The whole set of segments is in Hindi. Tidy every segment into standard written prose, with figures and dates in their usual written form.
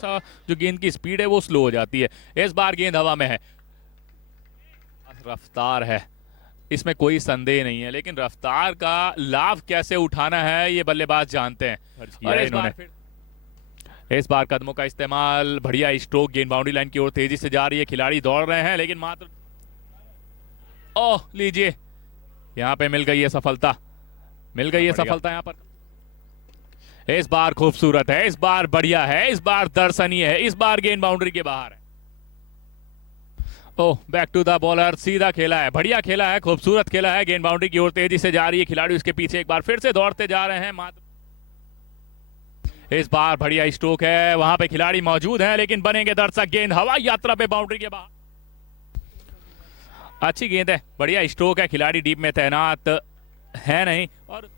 सा जो गेंद की स्पीड है वो स्लो हो जाती है। इस बार गेंद हवा में है, रफ्तार है, इसमें कोई संदेह नहीं है, लेकिन रफ्तार का लाभ कैसे उठाना है ये बल्लेबाज जानते हैं। और इस बार कदमों का इस्तेमाल, बढ़िया स्ट्रोक, गेंद बाउंड्री लाइन की ओर तेजी से जा रही है, खिलाड़ी दौड़ रहे हैं लेकिन मात्र ओह लीजिए, यहां पे मिल गई है सफलता, मिल गई है सफलता यहां पर। इस बार खूबसूरत है, इस बार बढ़िया है, इस बार दर्शनीय है, इस बार गेंद बाउंड्री के बाहर है। ओह, बैक टू द बॉलर, सीधा खेला है, बढ़िया खेला है, खूबसूरत खेला है, गेंद बाउंड्री की ओर तेजी से जा रही है, खिलाड़ी उसके पीछे एक बार फिर से दौड़ते जा रहे हैं। मात्र इस बार बढ़िया स्ट्रोक है, वहां पे खिलाड़ी मौजूद हैं लेकिन बनेंगे दर्शक, गेंद हवाई यात्रा पे बाउंड्री के बाहर। अच्छी गेंद है, बढ़िया स्ट्रोक है, खिलाड़ी डीप में तैनात है नहीं। और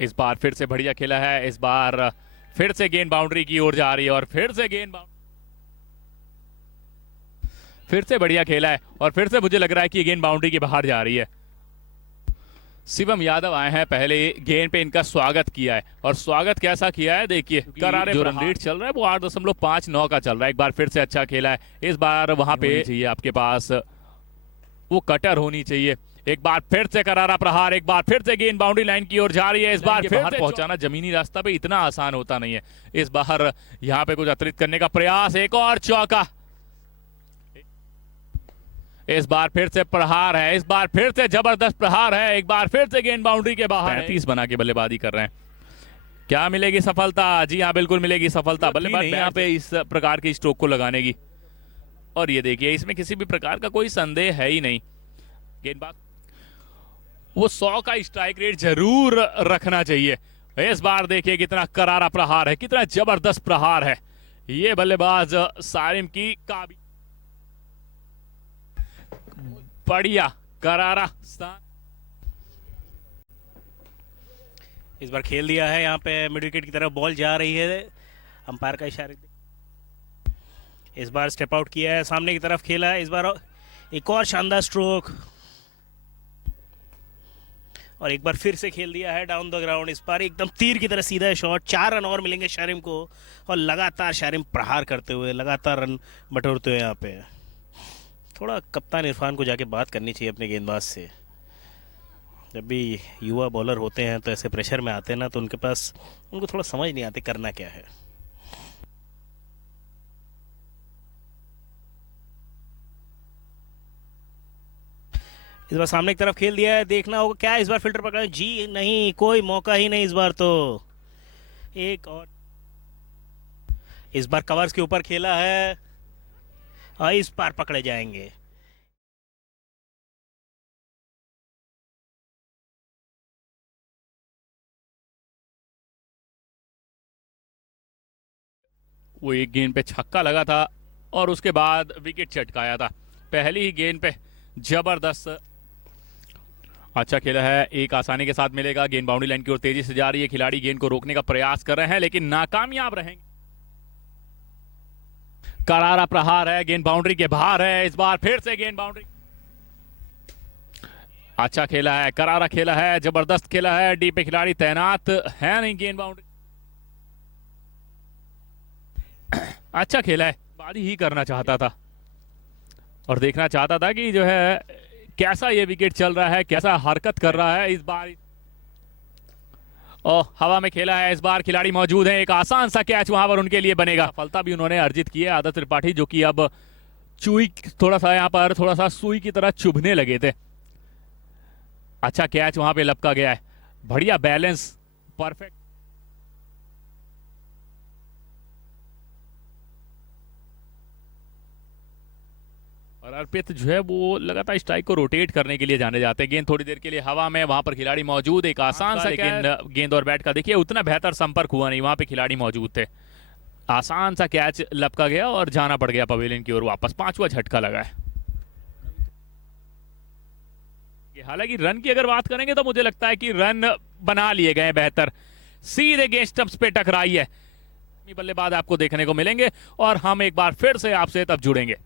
इस बार फिर से बढ़िया खेला है, इस बार फिर से गेंद बाउंड्री की ओर जा रही है और फिर से गेंद फिर से बढ़िया खेला है और फिर से मुझे लग रहा है कि ये गेंद बाउंड्री के बाहर जा रही है। शिवम यादव आए हैं, पहले गेंद पे इनका स्वागत किया है और स्वागत कैसा किया है देखिए, करारे जो रन रेट चल रहा है वो 8.59 का चल रहा है। एक बार फिर से अच्छा खेला है, इस बार वहां पे चाहिए आपके पास वो कटर होनी चाहिए। एक बार फिर से करारा प्रहार, एक बार फिर से गेंद बाउंड्री लाइन की ओर जा रही है, इस बार फिर से पहुंचाना जमीनी रास्ता पे इतना आसान होता नहीं है। इस बार यहां पे कुछ अतिरिक्त करने का प्रयास, एक और चौका, इस बार फिर से प्रहार है, इस बार फिर से जबरदस्त प्रहार है, एक बार फिर से गेंद बाउंड्री के बाहर। 35 बना के बल्लेबाजी कर रहे हैं, क्या मिलेगी सफलता? जी हाँ, बिल्कुल मिलेगी सफलता। बल्लेबाज यहाँ पे इस प्रकार की स्ट्रोक को लगाने की, और ये देखिए इसमें किसी भी प्रकार का कोई संदेह है ही नहीं। गेंदबाज वो 100 का स्ट्राइक रेट जरूर रखना चाहिए। इस बार देखिए कितना करारा प्रहार है, कितना जबरदस्त प्रहार है, ये बल्लेबाज सारिम की काबिल, बढ़िया करारा स्थान इस बार खेल दिया है। यहाँ पे मिड विकेट की तरफ बॉल जा रही है, अंपायर का इशारा, इस बार स्टेप आउट किया है, सामने की तरफ खेला है, इस बार एक और शानदार स्ट्रोक और एक बार फिर से खेल दिया है डाउन द ग्राउंड। इस बार एकदम तीर की तरह सीधा शॉट, 4 रन और मिलेंगे शारिम को और लगातार शारिम प्रहार करते हुए, लगातार रन बटोरते हुए। यहाँ पे थोड़ा कप्तान इरफान को जाके बात करनी चाहिए अपने गेंदबाज से। जब भी युवा बॉलर होते हैं तो ऐसे प्रेशर में आते हैं ना, तो उनके पास, उनको थोड़ा समझ नहीं आती करना क्या है। इस बार सामने की तरफ खेल दिया है, देखना होगा क्या इस बार फिल्टर पकड़ा, जी नहीं, कोई मौका ही नहीं इस बार तो। एक और इस बार कवर्स के ऊपर खेला है और इस बार पकड़े जाएंगे। वो एक गेंद पे छक्का लगा था और उसके बाद विकेट चटकाया था, पहली ही गेंद पे जबरदस्त अच्छा खेला है, एक आसानी के साथ मिलेगा। गेंद बाउंड्री लाइन की ओर तेजी से जा रही है, खिलाड़ी गेंद को रोकने का प्रयास कर रहे हैं लेकिन नाकामयाब रहेंगे। करारा प्रहार है, गेंद बाउंड्री के बाहर है, इस बार फिर से गेंद बाउंड्री, अच्छा खेला है, करारा खेला है, जबरदस्त खेला है, डी पे खिलाड़ी तैनात है नहीं, गेंद बाउंड्री अच्छा खेला है, बारी ही करना चाहता था और देखना चाहता था कि जो है कैसा ये विकेट चल रहा है, कैसा हरकत कर रहा है। इस बार ओह, हवा में खेला है, इस बार खिलाड़ी मौजूद हैं, एक आसान सा कैच वहां पर उनके लिए बनेगा। सफलता भी उन्होंने अर्जित की है, आदर्श त्रिपाठी, जो कि अब चुई थोड़ा सा यहां पर थोड़ा सा सुई की तरह चुभने लगे थे। अच्छा कैच वहां पे लपका गया है, बढ़िया बैलेंस, परफेक्ट। और अर्पित जो है वो लगातार स्ट्राइक को रोटेट करने के लिए जाने जाते हैं। गेंद थोड़ी देर के लिए हवा में, वहां पर खिलाड़ी मौजूद, एक आसान सा, लेकिन गेंद और बैट का देखिए उतना बेहतर संपर्क हुआ नहीं, वहां पे खिलाड़ी मौजूद थे, आसान सा कैच लपका गया और जाना पड़ गया पवेलियन की ओर वापस। 5वां झटका लगा है। हालांकि रन की अगर बात करेंगे तो मुझे लगता है कि रन बना लिए गए बेहतर, सीधे गेंद स्टंप्स पे टकराई है। बल्लेबाज आपको देखने को मिलेंगे और हम एक बार फिर से आपसे तब जुड़ेंगे।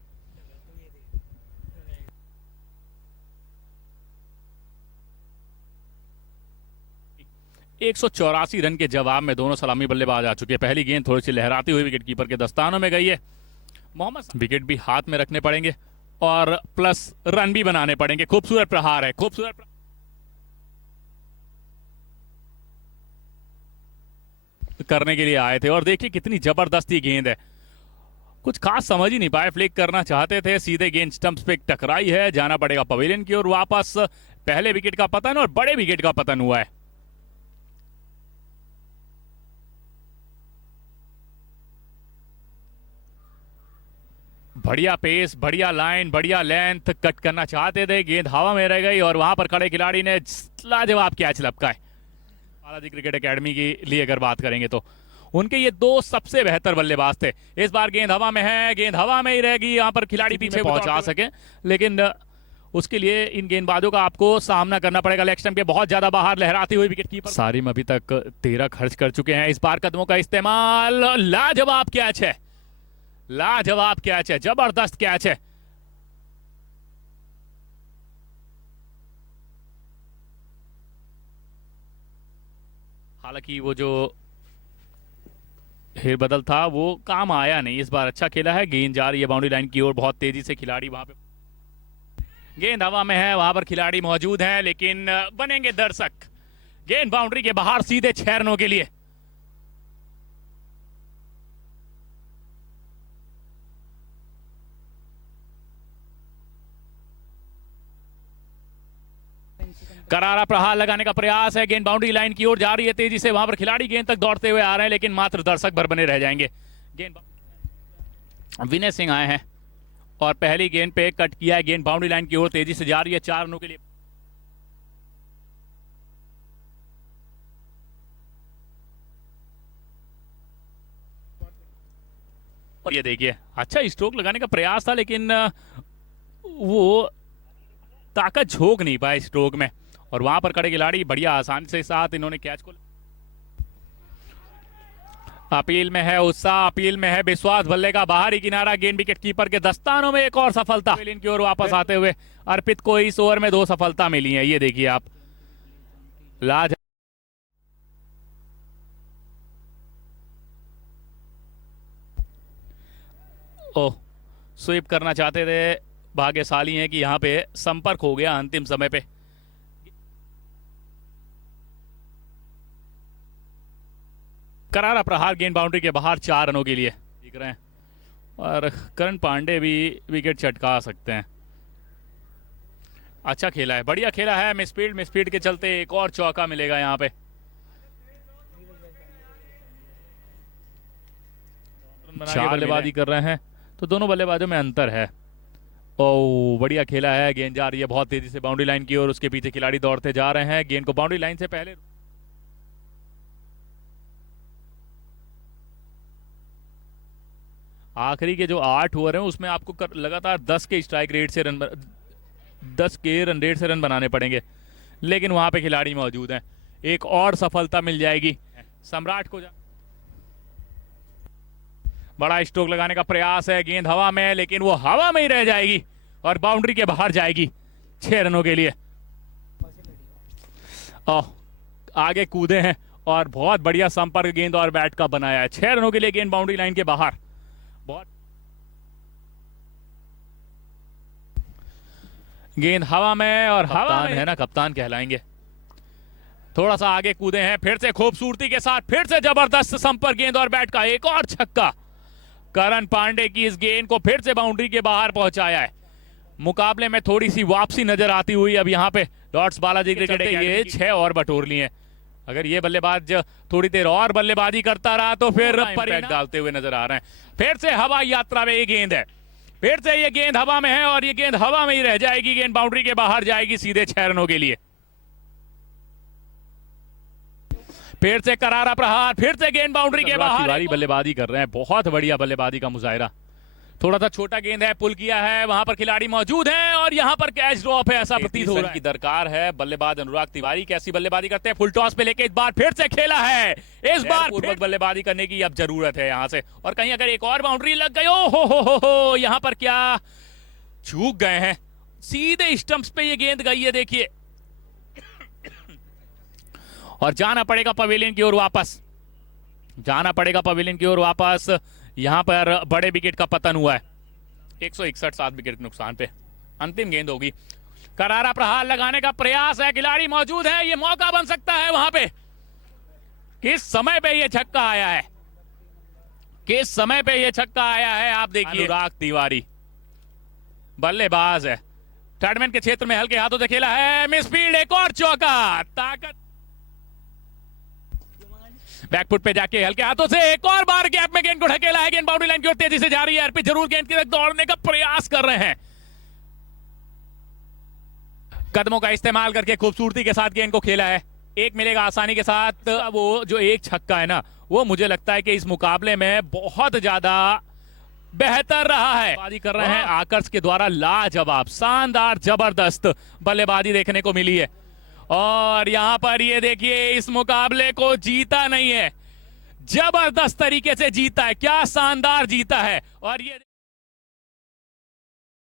184 रन के जवाब में दोनों सलामी बल्लेबाज आ चुके हैं। पहली गेंद थोड़ी सी लहराती हुई विकेटकीपर के दस्तानों में गई है। मोहम्मद विकेट भी हाथ में रखने पड़ेंगे और प्लस रन भी बनाने पड़ेंगे। खूबसूरत प्रहार है, खूबसूरत करने के लिए आए थे और देखिए कितनी जबरदस्त ये गेंद है। कुछ खास समझ ही नहीं पाए, फ्लिक करना चाहते थे, सीधे गेंद स्टंप्स पे टकराई है। जाना पड़ेगा पवेलियन की ओर वापस। पहले विकेट का पतन और बड़े विकेट का पतन हुआ है। बढ़िया पेस, बढ़िया लाइन, बढ़िया लेंथ, कट करना चाहते थे, गेंद हवा में रह गई और वहां पर खड़े खिलाड़ी ने लाजवाब कैच लपकाए। बालाजी क्रिकेट एकेडमी के लिए अगर बात करेंगे तो उनके ये दो सबसे बेहतर बल्लेबाज थे। इस बार गेंद हवा में है, गेंद हवा में ही रहेगी, यहाँ पर खिलाड़ी पीछे पहुंचा सके, लेकिन उसके लिए इन गेंदबाजों का आपको सामना करना पड़ेगा। लेग स्टंप के बहुत ज्यादा बाहर लहराती हुई विकेट कीपर। सारिम अभी तक 13 खर्च कर चुके हैं। इस बार कदमों का इस्तेमाल, लाजवाब कैच है, लाजवाब कैच है, जबरदस्त कैच है। हालांकि वो जो हेर बदल था वो काम आया नहीं। इस बार अच्छा खेला है। गेंद जा रही है बाउंड्री लाइन की ओर, बहुत तेजी से खिलाड़ी वहां पे, गेंद हवा में है, वहां पर खिलाड़ी मौजूद हैं, लेकिन बनेंगे दर्शक। गेंद बाउंड्री के बाहर सीधे 6 रनों के लिए। करारा प्रहार लगाने का प्रयास है। गेंद बाउंड्री लाइन की ओर जा रही है तेजी से, वहां पर खिलाड़ी गेंद तक दौड़ते हुए आ रहे हैं, लेकिन मात्र दर्शक भर बने रह जाएंगे। गेंद विनय सिंह आए हैं और पहली गेंद पे कट किया है। गेंद बाउंड्री लाइन की ओर तेजी से जा रही है 4 रनों के लिए। और ये देखिए अच्छा स्ट्रोक लगाने का प्रयास था, लेकिन वो ताकत झोंक नहीं पाए स्ट्रोक में और वहां पर खड़े खिलाड़ी बढ़िया आसानी से साथ इन्होंने कैच को। अपील में है उत्साह, अपील में है विश्वास। बल्ले का बाहरी किनारा, गेंद विकेट कीपर के दस्तानों में एक और सफलता। इनकी ओर वापस आते हुए अर्पित को इस ओवर में 2 सफलता मिली है। ये देखिए आप, लाज ओह, स्वीप करना चाहते थे, भाग्यशाली हैं कि यहां पे संपर्क हो गया अंतिम समय पे। करारा प्रहार, गेंद बाउंड्री के बाहर 4 रनों के लिए दिख रहे हैं और करण पांडे भी विकेट चटका सकते हैं। अच्छा खेला है, बढ़िया खेला है। मिसफील्ड के चलते एक और चौका मिलेगा यहाँ पे। बल्लेबाजी कर रहे हैं तो दोनों बल्लेबाजों में अंतर है। ओह, बढ़िया खेला है। गेंद जा रही है बहुत तेजी से बाउंड्री लाइन की ओर, उसके पीछे खिलाड़ी दौड़ते जा रहे हैं। गेंद को बाउंड्री लाइन से पहले आखिरी के जो 8 ओवर हैं उसमें आपको लगातार 10 के स्ट्राइक रेट से 10 के रन रेट से रन बनाने पड़ेंगे, लेकिन वहां पे खिलाड़ी मौजूद हैं। एक और सफलता मिल जाएगी सम्राट को। बड़ा स्ट्रोक लगाने का प्रयास है, गेंद हवा में है, लेकिन वो हवा में ही रह जाएगी और बाउंड्री के बाहर जाएगी 6 रनों के लिए। आगे कूदे हैं और बहुत बढ़िया संपर्क गेंद और बैट का बनाया है। 6 रनों के लिए गेंद बाउंड्री लाइन के बाहर। बहुत गेंद हवा में और हवा में है ना, कप्तान कहलाएंगे। थोड़ा सा आगे कूदे हैं, फिर से खूबसूरती के साथ, फिर से जबरदस्त संपर्क गेंद और बैट का। एक और छक्का करण पांडे की इस गेंद को फिर से बाउंड्री के बाहर पहुंचाया है। मुकाबले में थोड़ी सी वापसी नजर आती हुई अब यहाँ पे डॉट्स बालाजी क्रिकेट ये 6 और बटोर लिए। अगर ये बल्लेबाज थोड़ी देर और बल्लेबाजी करता रहा तो फिर परिणाम डालते हुए नजर आ रहे हैं। फिर से हवाई यात्रा में ये गेंद है, फिर से ये गेंद हवा में है और ये गेंद हवा में ही रह जाएगी। गेंद बाउंड्री के बाहर जाएगी सीधे 6 रनों के लिए। फिर से करारा प्रहार, फिर से गेंद बाउंड्री के बाहर। तिवारी बल्लेबाजी कर रहे हैं, बहुत बढ़िया बल्लेबाजी का मुजाहिरा। थोड़ा सा छोटा गेंद है, पुल किया है, वहां पर खिलाड़ी मौजूद हैं और यहां पर कैच ड्रॉप है, ऐसा प्रतीत हो रहा है की दरकार है। बल्लेबाज अनुराग तिवारी कैसी बल्लेबाजी करते हैं, फुल टॉस पे लेके इस बार फिर से खेला है। इस बार पूर्वक बल्लेबाजी करने की अब जरूरत है यहां से, और कहीं अगर एक और बाउंड्री लग गई, ओ हो यहां पर क्या चूक गए हैं। सीधे स्टंप्स पे ये गेंद गई है, देखिए। और जाना पड़ेगा पवेलियन की ओर वापस, जाना पड़ेगा पवेलियन की ओर वापस। यहां पर बड़े विकेट का पतन हुआ है, 161 7 विकेट के नुकसान पे। अंतिम गेंद होगी, करारा प्रहार लगाने का प्रयास है, खिलाड़ी मौजूद है, ये मौका बन सकता है वहां पे। किस समय पे ये छक्का आया है, किस समय पे ये छक्का आया है, आप देखिए। अनुराग तिवारी बल्लेबाज है, टर्नमेंट के क्षेत्र में हल्के हाथों से खेला है, मिस फील्ड, एक और चौका, ताकत बैकफुट पे जाके हल्के हाथों से एक और बार गैप में गेंद को ढकेला है, गेंद बाउंड्री लाइन की ओर तेजी से जा रही है। अर्पित जरूर गेंद की तरफ दौड़ने का प्रयास कर रहे हैं, कदमों का इस्तेमाल करके खूबसूरती के साथ गेंद को खेला है, एक मिलेगा आसानी के साथ। वो जो एक छक्का है ना, वो मुझे लगता है कि इस मुकाबले में बहुत ज्यादा बेहतर रहा है। बल्लेबाजी कर रहे हैं आकर्ष के द्वारा, लाजवाब, शानदार, जबरदस्त बल्लेबाजी देखने को मिली है। और यहां पर ये देखिए, इस मुकाबले को जीता नहीं है, जबरदस्त तरीके से जीता है, क्या शानदार जीता है। और ये